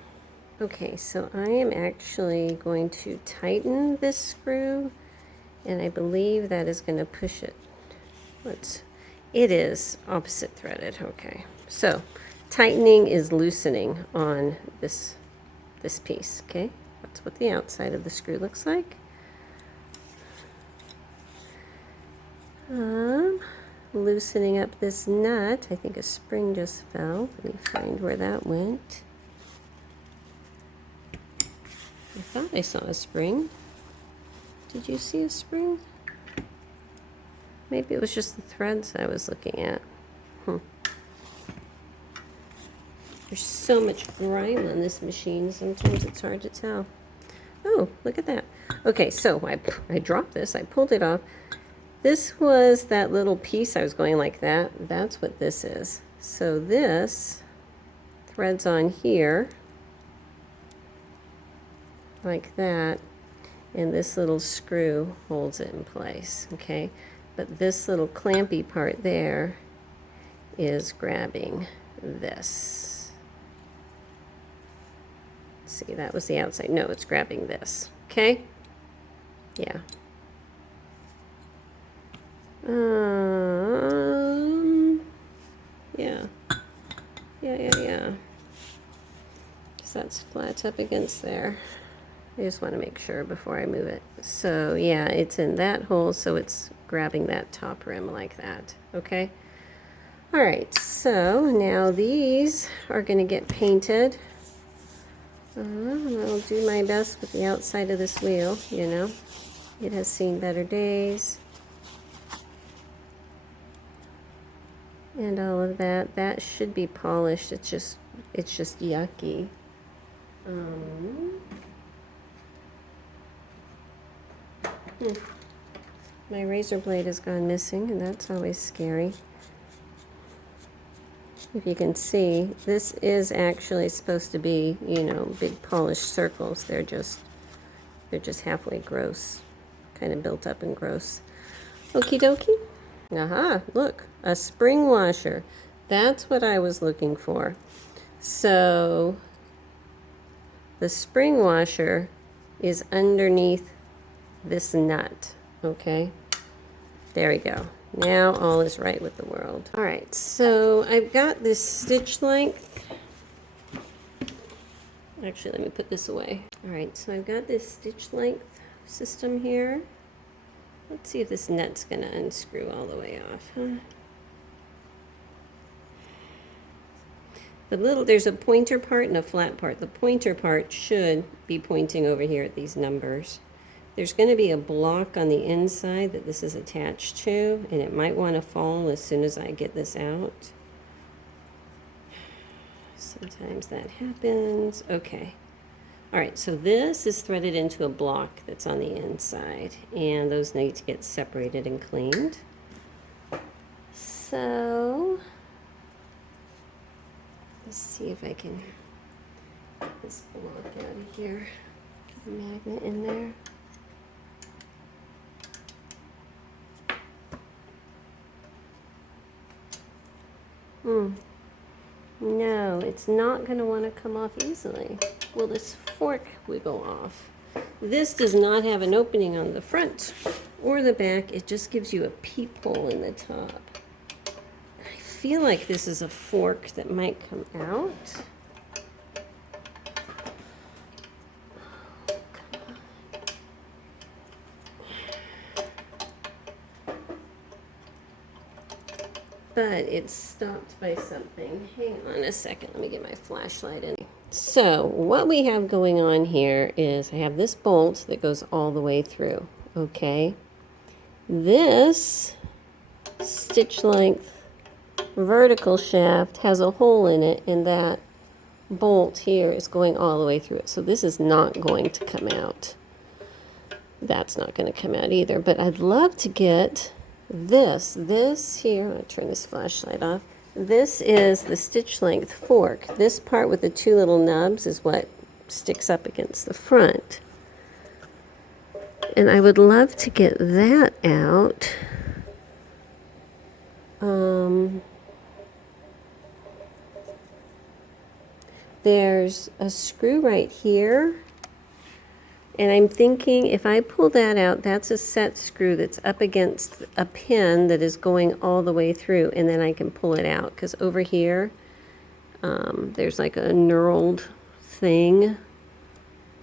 Okay, so I am actually going to tighten this screw, and I believe that is going to push it. It is opposite threaded. Okay, so tightening is loosening on this piece. Okay, that's what the outside of the screw looks like. Loosening up this nut. I think a spring just fell. Let me find where that went. I thought I saw a spring. Did you see a spring? Maybe it was just the threads I was looking at. There's so much grime on this machine, sometimes it's hard to tell. Oh, look at that. Okay, so I dropped this, I pulled it off. This was that little piece I was going like that. That's what this is. So this threads on here, like that, and this little screw holds it in place, okay? But this little clampy part there is grabbing this. See, that was the outside. No, it's grabbing this, okay? Yeah. Yeah. So that's flat up against there. I just want to make sure before I move it. So yeah, it's in that hole, so it's grabbing that top rim like that, okay? All right, so now these are going to get painted. I'll do my best with the outside of this wheel, you know. It has seen better days. And all of that. That should be polished. It's just yucky. My razor blade has gone missing, and that's always scary. If you can see, this is actually supposed to be, you know, big polished circles. They're just halfway gross, kind of built up and gross. Okie dokie. Aha, look, a spring washer. That's what I was looking for. So the spring washer is underneath this nut, okay? There we go. Now all is right with the world. All right, so I've got this stitch length. Actually, let me put this away. All right, so I've got this stitch length system here. Let's see if this nut's gonna unscrew all the way off, huh? There's a pointer part and a flat part. The pointer part should be pointing over here at these numbers. There's going to be a block on the inside that this is attached to, and it might want to fall as soon as I get this out. Sometimes that happens. Okay. All right, so this is threaded into a block that's on the inside, and those need to get separated and cleaned. So let's see if I can get this block out of here. Get the magnet in there. No, it's not going to want to come off easily. Will this fork wiggle off? This does not have an opening on the front or the back. It just gives you a peephole in the top. I feel like this is a fork that might come out. But it's stopped by something. Hang on a second. Let me get my flashlight in. So what we have going on here is I have this bolt that goes all the way through. Okay. This stitch length vertical shaft has a hole in it, and that bolt here is going all the way through it. So this is not going to come out. That's not going to come out either. But I'd love to get this here. I'm going to turn this flashlight off. This is the stitch length fork. This part with the two little nubs is what sticks up against the front. And I would love to get that out. there's a screw right here. And I'm thinking if I pull that out, that's a set screw that's up against a pin that is going all the way through, and then I can pull it out. Because over here, there's like a knurled thing.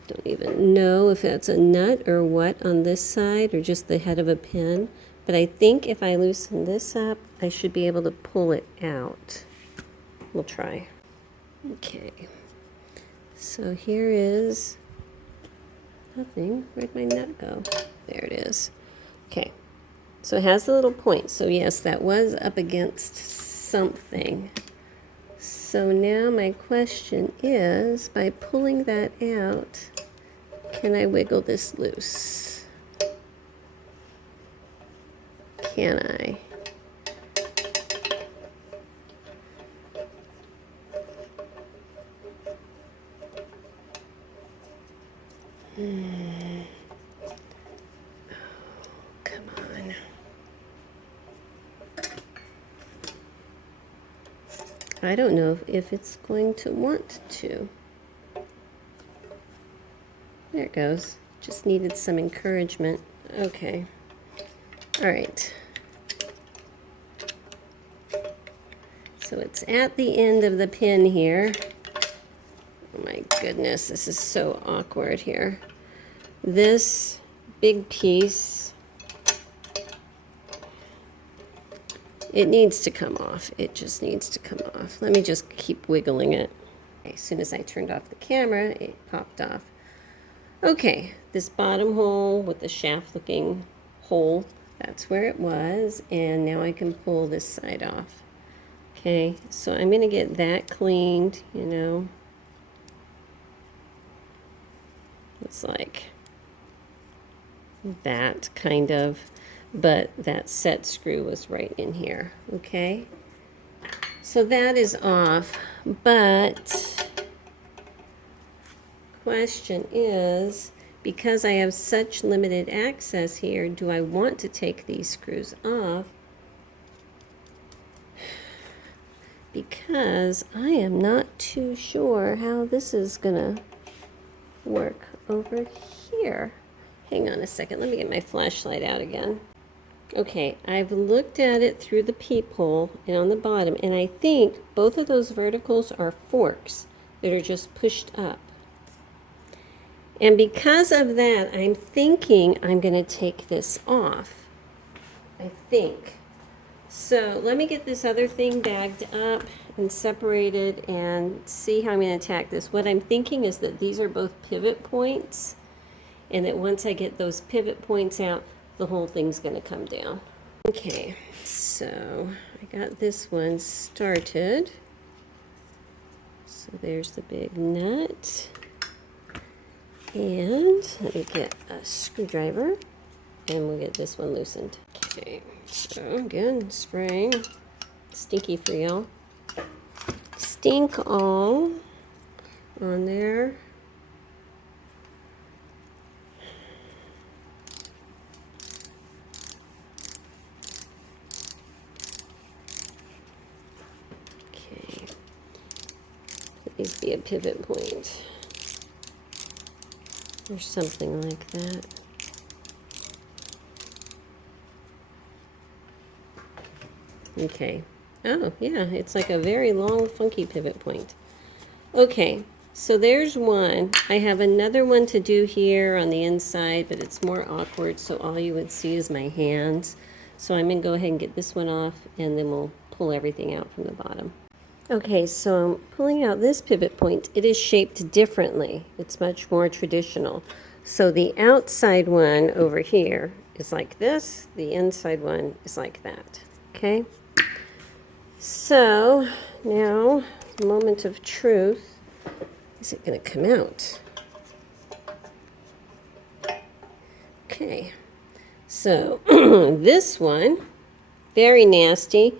Don't even know if that's a nut or what on this side, or just the head of a pin. But I think if I loosen this up, I should be able to pull it out. We'll try. Okay. So here is nothing. Where'd my nut go? There it is. Okay. So it has the little point. So yes, that was up against something. So now my question is, by pulling that out, can I wiggle this loose? Can I? Come on. I don't know if it's going to want to. There it goes. Just needed some encouragement. Okay. All right. So it's at the end of the pin here. Oh my goodness, this is so awkward here. This big piece, it needs to come off. It just needs to come off. Let me just keep wiggling it. Okay, as soon as I turned off the camera, it popped off. Okay, this bottom hole with the shaft looking hole, that's where it was, and now I can pull this side off. Okay, so I'm going to get that cleaned, you know. It's like that kind of, but that set screw was right in here. Okay, so that is off, but question is, because I have such limited access here, do I want to take these screws off? Because I am not too sure how this is gonna work over here. Hang on a second, let me get my flashlight out again. Okay, I've looked at it through the peephole and on the bottom, and I think both of those verticals are forks that are just pushed up. And because of that, I'm thinking I'm going to take this off. I think. So let me get this other thing bagged up and separated and see how I'm going to attack this. What I'm thinking is that these are both pivot points, and that once I get those pivot points out, the whole thing's going to come down. Okay, so I got this one started. So there's the big nut. And let me get a screwdriver, and we'll get this one loosened. Okay, so again, spraying stinky for y'all. Stink all on there. Okay, please be a pivot point. Or something like that. Okay. Oh, yeah, it's like a very long, funky pivot point. Okay, so there's one. I have another one to do here on the inside, but it's more awkward, so all you would see is my hands. So I'm going to go ahead and get this one off, and then we'll pull everything out from the bottom. Okay, so I'm pulling out this pivot point. It is shaped differently. It's much more traditional. So the outside one over here is like this. The inside one is like that. Okay? So now, moment of truth. Is it going to come out? Okay. So this one, very nasty.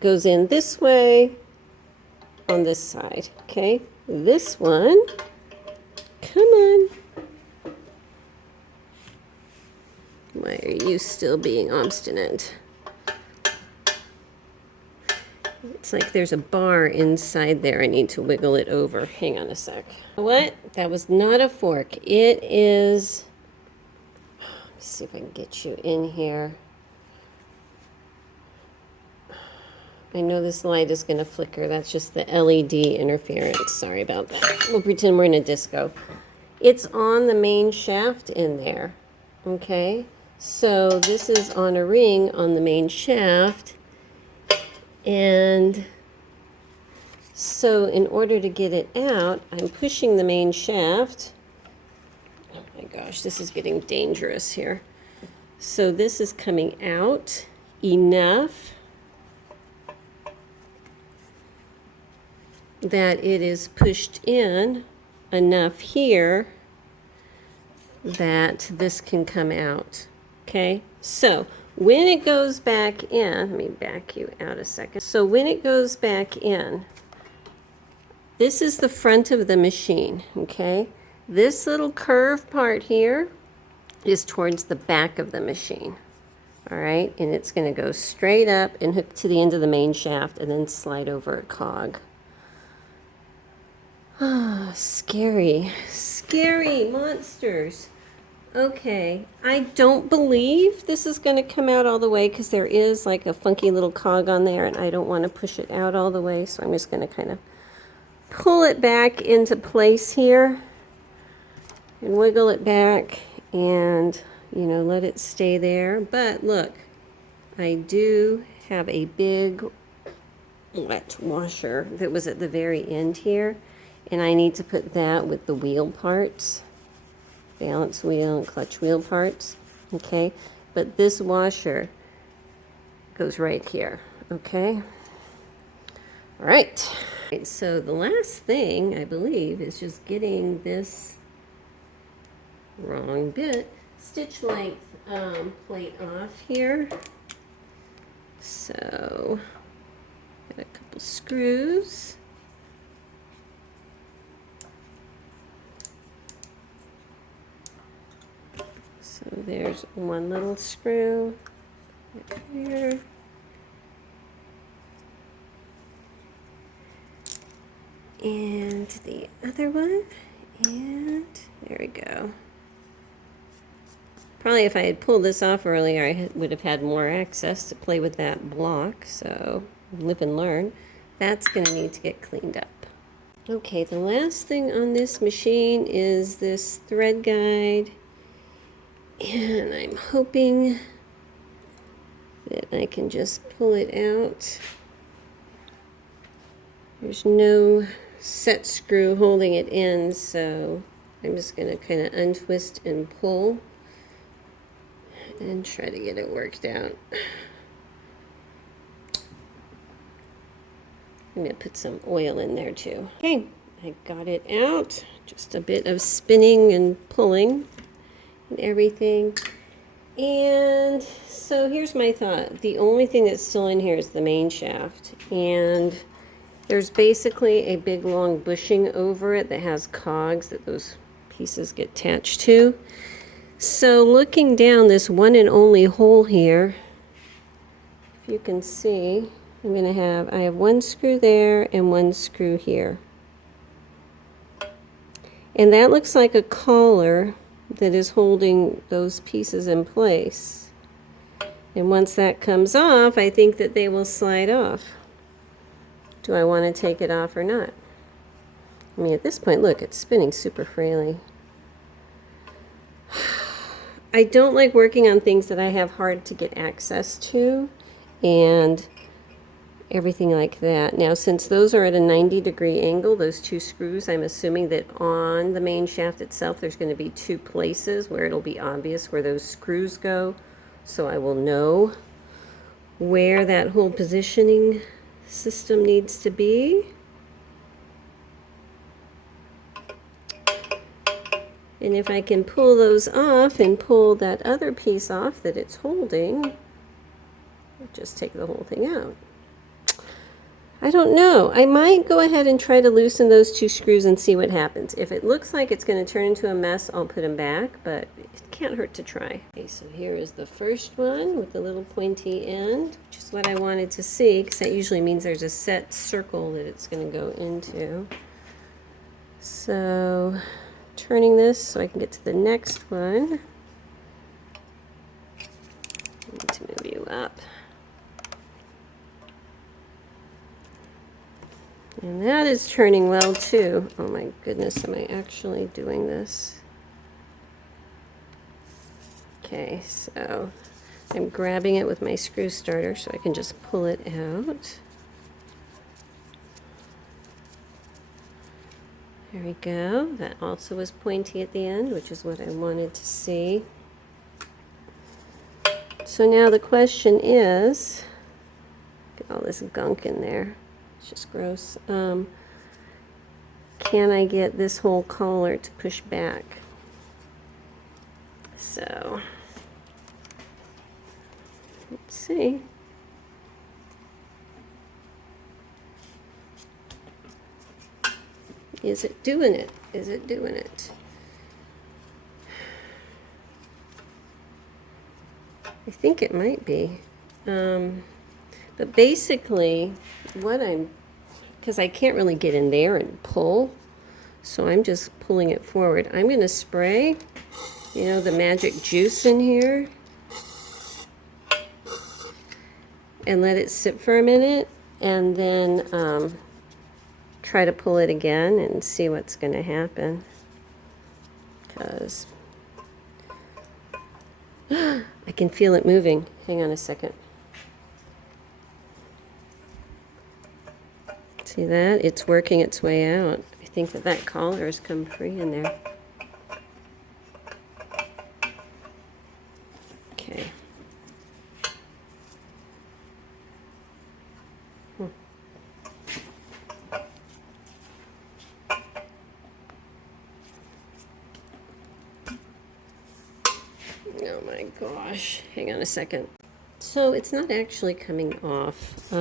Goes in this way on this side, okay? This one, come on. Why are you still being obstinate? It's like there's a bar inside there. I need to wiggle it over. Hang on a sec. What? That was not a fork. It is... Let's see if I can get you in here. I know this light is going to flicker. That's just the LED interference. Sorry about that. We'll pretend we're in a disco. It's on the main shaft in there. Okay? So this is on a ring on the main shaft. And so in order to get it out, I'm pushing the main shaft. Oh my gosh, this is getting dangerous here. So this is coming out enough that it is pushed in enough here that this can come out. Okay, so when it goes back in, let me back you out a second. So when it goes back in, this is the front of the machine, okay? This little curved part here is towards the back of the machine, all right? And it's gonna go straight up and hook to the end of the main shaft and then slide over a cog. Ah, scary, scary monsters. Okay, I don't believe this is going to come out all the way because there is like a funky little cog on there and I don't want to push it out all the way, so I'm just going to kind of pull it back into place here and wiggle it back and, you know, let it stay there. But look, I do have a big wet washer that was at the very end here, and I need to put that with the wheel parts. Balance wheel and clutch wheel parts, okay? But this washer goes right here, okay? All right. So the last thing, I believe, is just getting this wrong bit stitch length plate off here. So, got a couple screws. So there's one little screw right here. And the other one, and there we go. Probably if I had pulled this off earlier, I would have had more access to play with that block, so live and learn. That's going to need to get cleaned up. Okay, the last thing on this machine is this thread guide. And I'm hoping that I can just pull it out. There's no set screw holding it in, so I'm just going to kind of untwist and pull and try to get it worked out. I'm going to put some oil in there too. Okay, I got it out. Just a bit of spinning and pulling and everything. And so here's my thought. The only thing that's still in here is the main shaft. And there's basically a big long bushing over it that has cogs that those pieces get attached to. So looking down this one and only hole here, if you can see, I have one screw there and one screw here. And that looks like a collar that is holding those pieces in place. And once that comes off, I think that they will slide off. Do I want to take it off or not? I mean, at this point, look, it's spinning super freely. I don't like working on things that I have hard to get access to and everything like that. Now, since those are at a 90-degree angle, those two screws, I'm assuming that on the main shaft itself, there's going to be two places where it'll be obvious where those screws go. So I will know where that whole positioning system needs to be. And if I can pull those off and pull that other piece off that it's holding, I'll just take the whole thing out. I don't know. I might go ahead and try to loosen those two screws and see what happens. If it looks like it's going to turn into a mess, I'll put them back, but it can't hurt to try. Okay, so here is the first one with the little pointy end, which is is what I wanted to see, because that usually means there's a set circle that it's going to go into. So turning this so I can get to the next one. I need to move you up. And that is turning well too. Oh my goodness, am I actually doing this? Okay, so I'm grabbing it with my screw starter so I can just pull it out. There we go. That also was pointy at the end, which is what I wanted to see. So now the question is, get all this gunk in there. It's just gross. Can I get this whole collar to push back? So let's see. Is it doing it? Is it doing it? I think it might be. But basically, because I can't really get in there and pull, so I'm just pulling it forward. I'm going to spray, you know, the magic juice in here and let it sit for a minute, and then try to pull it again and see what's going to happen. Because I can feel it moving. Hang on a second. See that? It's working its way out. I think that collar has come free in there. Okay. Oh my gosh. Hang on a second. So it's not actually coming off.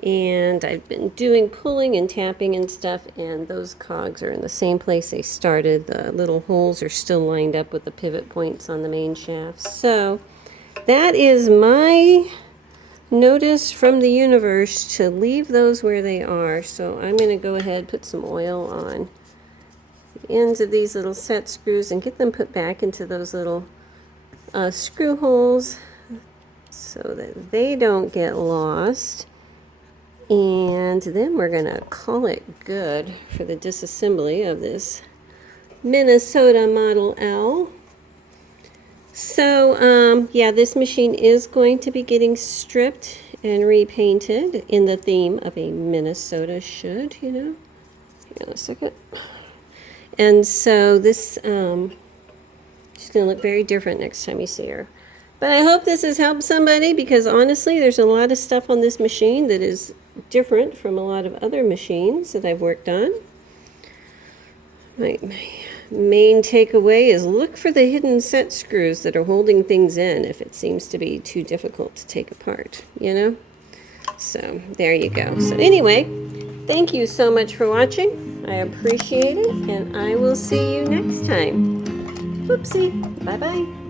And I've been doing pulling and tapping and stuff, and those cogs are in the same place they started. The little holes are still lined up with the pivot points on the main shaft. So that is my notice from the universe to leave those where they are. So I'm going to go ahead and put some oil on the ends of these little set screws and get them put back into those little screw holes so that they don't get lost. And then we're going to call it good for the disassembly of this Minnesota Model L. So, yeah, this machine is going to be getting stripped and repainted in the theme of a Minnesota should, you know. Hang on a second. And so this, she's going to look very different next time you see her. But I hope this has helped somebody, because honestly, there's a lot of stuff on this machine that is different from a lot of other machines that I've worked on. My main takeaway is look for the hidden set screws that are holding things in if it seems to be too difficult to take apart, you know? So there you go. So anyway, thank you so much for watching. I appreciate it, and I will see you next time. Whoopsie. Bye-bye.